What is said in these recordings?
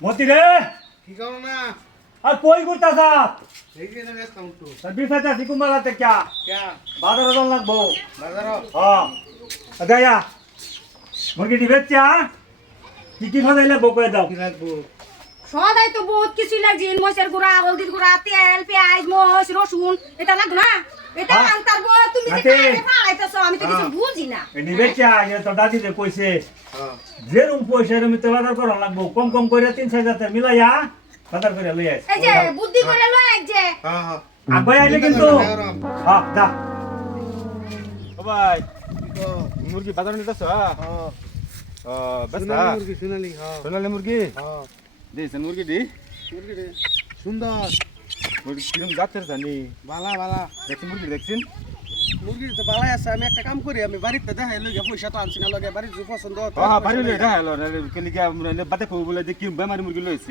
মতি রে। কি করো না? আর কই করতাছ এই যে না ব্যস্ত উঠো তার বিফাইতা সিকুমালাতে ক্যা? ক্যা? বাজারে দল লাগবো। বাজার? হ্যাঁ। গায়া মুরগিটি বেচা কি কি ফাজাইলে বকয়ে দাও। কি লাগবো? সদাই তো বহুত কিছু লাগছে মশের গুড়া হলদির গুড়া তেল পেঁয়াজ মশ রসুন এটা লাগবে না? এটা হ্যাঁ। আনতার বো তুমি যে। কারে ফালাইতেছ আমি তো কিছু হ্যাঁ। বুঝি না। এটি বেচা এ দাদি যে কইছে। হ্যাঁ যেরকম পয়সা এরম তো বাজার করা লাগবো কম কম করে তিন চার হাজার মিলাইয়া বাজার করে লই আইস। এই যে বুদ্ধি করে লয় যে। হ্যাঁ হ্যাঁ। আগে আইলে কিন্তু হ্যাঁ দা ও ভাই কি কর মুরগি বাজার নিতেছ হ্যাঁ? ও বেশ মুরগি সোনালি হ্যাঁ। সোনালি মুরগি? হ্যাঁ। দিয়েছেন মুরগি দি। মুরগি রে সুন্দর। মুরগি কিরম যাচ্ছে জানি। বালা বালা। দেখছি মুরগি দেখছেন? মুরগি তো বালাই আছে আমি একটা কাম করি আমি বাড়িতে দেখাই লগে পয়সা তো আনছি না লগে বাড়ির যে পছন্দ হতো হ্যাঁ বাড়ি লই দেখা হলো কেলি গা বাতে কো বলে যে কি বেমারি মুরগি লইছি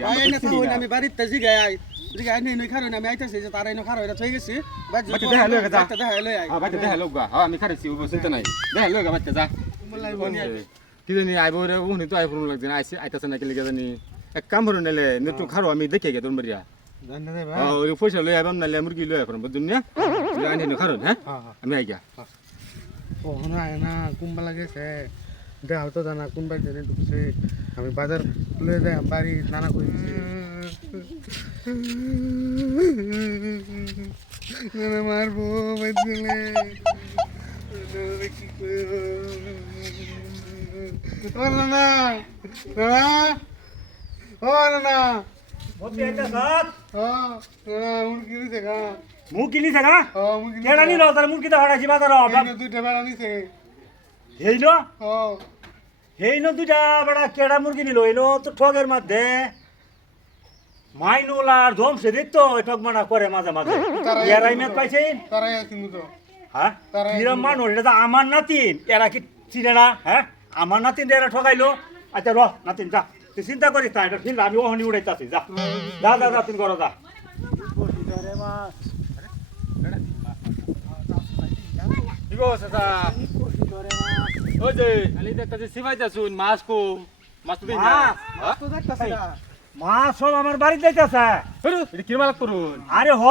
আমি বাড়িতে জিগাই আই জিগাই আই নই খারো না আমি আইতাছি যে তারাই ন খারো এটা থই গেছি। বাড়ি বাচ্চা দেখা লই গা। দেখাই লই আই হ্যাঁ বাতে দেখা লোক গা হ্যাঁ আমি খারেছি ও চিন্তা নাই। দেখা লই গা বাচ্চা যা। কি জানি আইব রে উনি তো আইব লাগছে না আইছে আইতাছে না কেলি গা জানি। এক কাম করো নালে নেটু খারো আমি দেখে গে তোর মরিয়া পয়সা লই আইবাম নালে মুরগি লই আইবাম বুঝুন না? আনি নো খারো হ্যাঁ? হ্যাঁ হ্যাঁ। আমি আই গা কখনো আয় না কোনবা লাগেছে দেখাও তো জানা কোনবা জেনে ঢুকছে আমি বাজার লয়ে যাই বাড়ি নানা করে মারবো বাজলে। ও না না না ও না না মতি আইতা সাত ও না মুরগি দিছে গা। মু কিনি থাকা ও মুরগি কেডা নিল তার মুরগিতে হড়াইছি বাজার দুইটা বেড়া নিছে। হেই ন ও। হেই ন দুইটা বড় কেডা মুরগি নিল? এলো তো ঠগের মধ্যে। মাইনুল আর ধমসে দিত ঠগ মানা করে মাঝে মাঝে। এরাই মেদ পাইছে? তারাই আছে তো হ্যাঁ? কিরম মানুষ? এটা তো আমার নাতিন। এরা কি চিনে না? হ্যাঁ? আমার নাতিন এরা ঠগাইলো। আচ্ছা র নাতিন যা। তুই চিন্তা করিস না এটা ফিল আমি ওহনি উড়াইতাছি যা। যা যা যা তুই করো যা কি গো চাচা ওই যে খালি যে সিমাইতা শুন মাছ কো মাছ তো দিন না মাছ? তো দেখতাছি না। মা সব আমার বাড়িতে যাইতাছে। এটা কি মালাক করুন? আরে হ।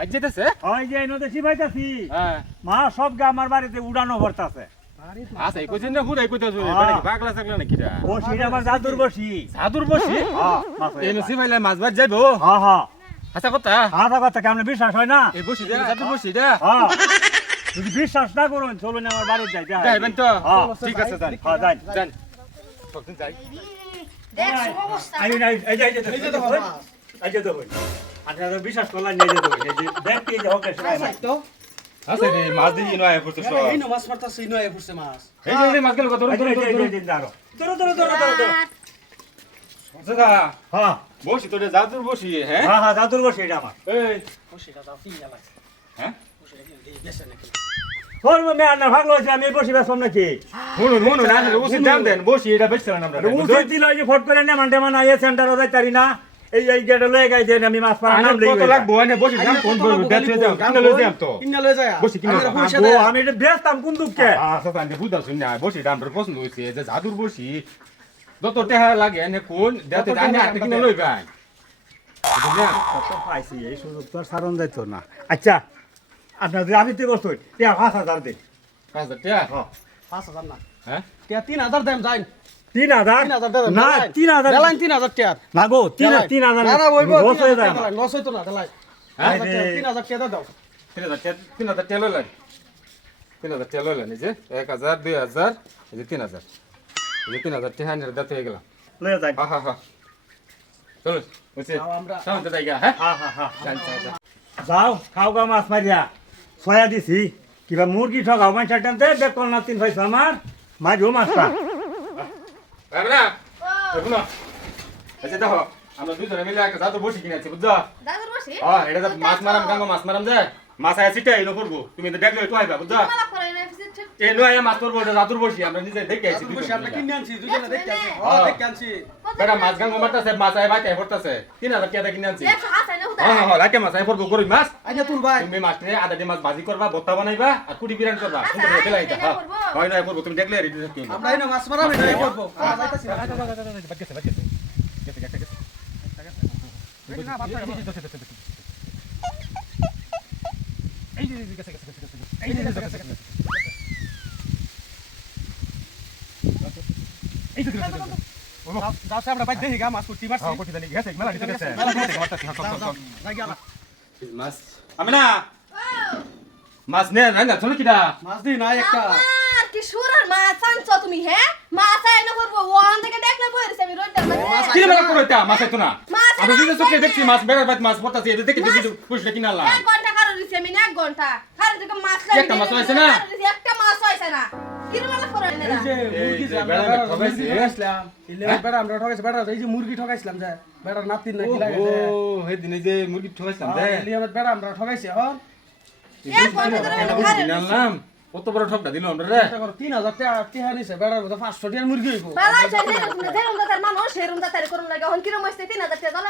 আজ যেতেছে? ওই যে এনতে শিবাইতাছি হ্যাঁ। মা সব গা আমার বাড়িতে উড়ানো ভরতাছে। আচ্ছা এই না হুদাই হ্যাঁ। নাকি রা ও সেটা আমার জাদুর বসি। সাদুর বসি? হ্যাঁ মাছ এই মাছ বাজ যাইবো? হ্যাঁ হ্যাঁ। হাসা কথা? আধা কথা কেমন বিশ্বাস হয় না? এই বসি দে সাদুর বসি দে। হ্যাঁ। যদি বিশ্বাস না করুন চলুন আমার বাড়িতে যাই যাই। যাইবেন তো? হ্যাঁ। ঠিক আছে যান হ্যাঁ যাই। যান সবদিন যাই? বিশ্বাস তো। আছে রে মাছ দিয়ে নয় পড়তে সব এই না মাছ মারতাছি নয় পড়ছে মাছ। এই যে মাছ গেল। ধরো ধরো ধরো ধরো। ধরো হ্যাঁ। বসি তোরে জাদুর বসি হ্যাঁ? হ্যাঁ হ্যাঁ জাদুর বসি এটা আমার। এই। তিন হ্যাঁ? আমি বসি বেসম নাকি? শুনুন শুনুন না উচিত দাম দেন বসি এটা বেচছিলাম আমরা। উচিত দিল যে ফট করে নেমান টেমান আইয়ে সেন্টার ওদের তারি না। এই এই গেটে লয়ে গাই আমি মাছ পাড়া নাম আনার কত লাগবো? এনে বসি দাম কোন করব দেখতে যাও কিনে লই যাম তো। কিনা লয়ে যায় বসি কিনা ও আমি এটা বেচতাম কোন দুঃখে আচ্ছা তাহলে বুঝা শুন না বসি দামটা পছন্দ হইছে যে জাদুর বসি যত টেহা লাগে এনে কোন দেখতে যত জানি টেহা আটকে আমরা কিনে লই ভাই পাইছি এই সুযোগ তো আর যাইতো না। আচ্ছা আপনার যদি আমি তুই করতো টিয়া পাঁচ হাজার দিন পাঁচ হাজার টেহা পাঁচ হাজার না হ্যাঁ টিয়া তিন হাজার দেন যাই তিন হাজার তিন হাজার দেন না তিন হাজার দেলাইন তিন হাজার টিয়ার না গো তিন তিন হাজার না না ওইব লস হয়ে যায় লস হইতো না দেলাই হ্যাঁ? তিন হাজার টিয়া দাও তিন হাজার টেহা তিন হাজার টেহা লইলেন তিন হাজার টেহা লইলেন এই যে এক হাজার দুই হাজার এই যে তিন হাজার এই যে তিন হাজার টেহা নিয়ে দেখতে হয়ে গেলাম লয়ে যাই আমরা- সামনে হ্যাঁ হা হা হা যান যান যান যাও খাও গা মাছ মারিয়া ছয়া দিছি। কিবা মুরগি ঠগাও মাছ টানতে বেকল না তিন পয়সা আমার মাঝও মাছটা। পারবে না দেখুন। আচ্ছা দেখো আমরা দুজনে মিলে একটা জাদু বসি কিনেছি বুঝছ? দাদুর বসে? হ্যাঁ এটা তো মাছ মারাম গাঙ্গ মাছ মারাম যে? মাছ আয়া সিটে এলো করব। তুমি তো দেখলে একটু আইবা বুঝছ? মালা করে না ঠিক এই নয় মাছ করব এটা জাদুর বসি আমরা নিজে দেখে আইছি বসে আমরা কিনে আনছি দুজনে আনছি। হ্যাঁ। আনছি। বেটা মাছ গাঙ্গ মারতাছে মাছ আয় বাইতে পড়তাছে তিন টাকা কিনে আনছি। হয় না হ্যাঁ মাছ আয় পড়ব মাছ। আচ্ছা তুল ভাই। তুমি মাছ নিয়ে আধা দিয়ে মাছ ভাজি করবা ভর্তা বানাইবা আর কুড়ি বিরান করবা করে ফেলাই হ্যাঁ হয় নয় করব তুমি দেখলে রেডি থাকি আমরা না মাছ মারা আমি ট্রাই করব যাইতাছি গেছে গেছে গেছে যাও সে আমরা বাইর দেখি গা মাছ কুটি মারছি মাছ আমি না মাছ নে রান্না চলো কিডা। মাছ দিই না একটা। কি সুরার মাছ আনছো তুমি হ্যাঁ মাছ আইনা করব ওখান থেকে দেখলে বইরেছে আমি রোডটার মাঝে কি মাছ করো এটা মাছ তো না আমি না, চোখে দেখছি মাছ বেড়ার বাইত মাছ পড়তাছে এটা দেখে দেখি পুষলে কিনা আনলাম এক ঘণ্টা কারও দিছি আমি না এক ঘণ্টা। কারও থেকে মাছ কি একটা মাছ হয়েছে না? একটা মাছ হয়েছে না। মুরগি। ঠকাইছিলাম। ইলে? বেড়া আমরা ঠকাইছি বেড়া এই যে মুরগি ঠকাইছিলাম যে বেড়ার নাতির না লাগে দিনে যে। মুরগি ঠকাইছিলাম দে ইলে আমরা বেড়া আমরা ঠকাইছি এখন এক ঘণ্টা ধরে আমি ঘরে কিনা আনলাম। কত বড় ঠকটা দিল আমরা রে? তিন হাজার টাকা নিছে বেড়ার মধ্যে পাঁচশো টিয়ার মুরগি হইব। মানুষ সেরকম করুন লাগে। এখন কিরম তিন হাজার টাকা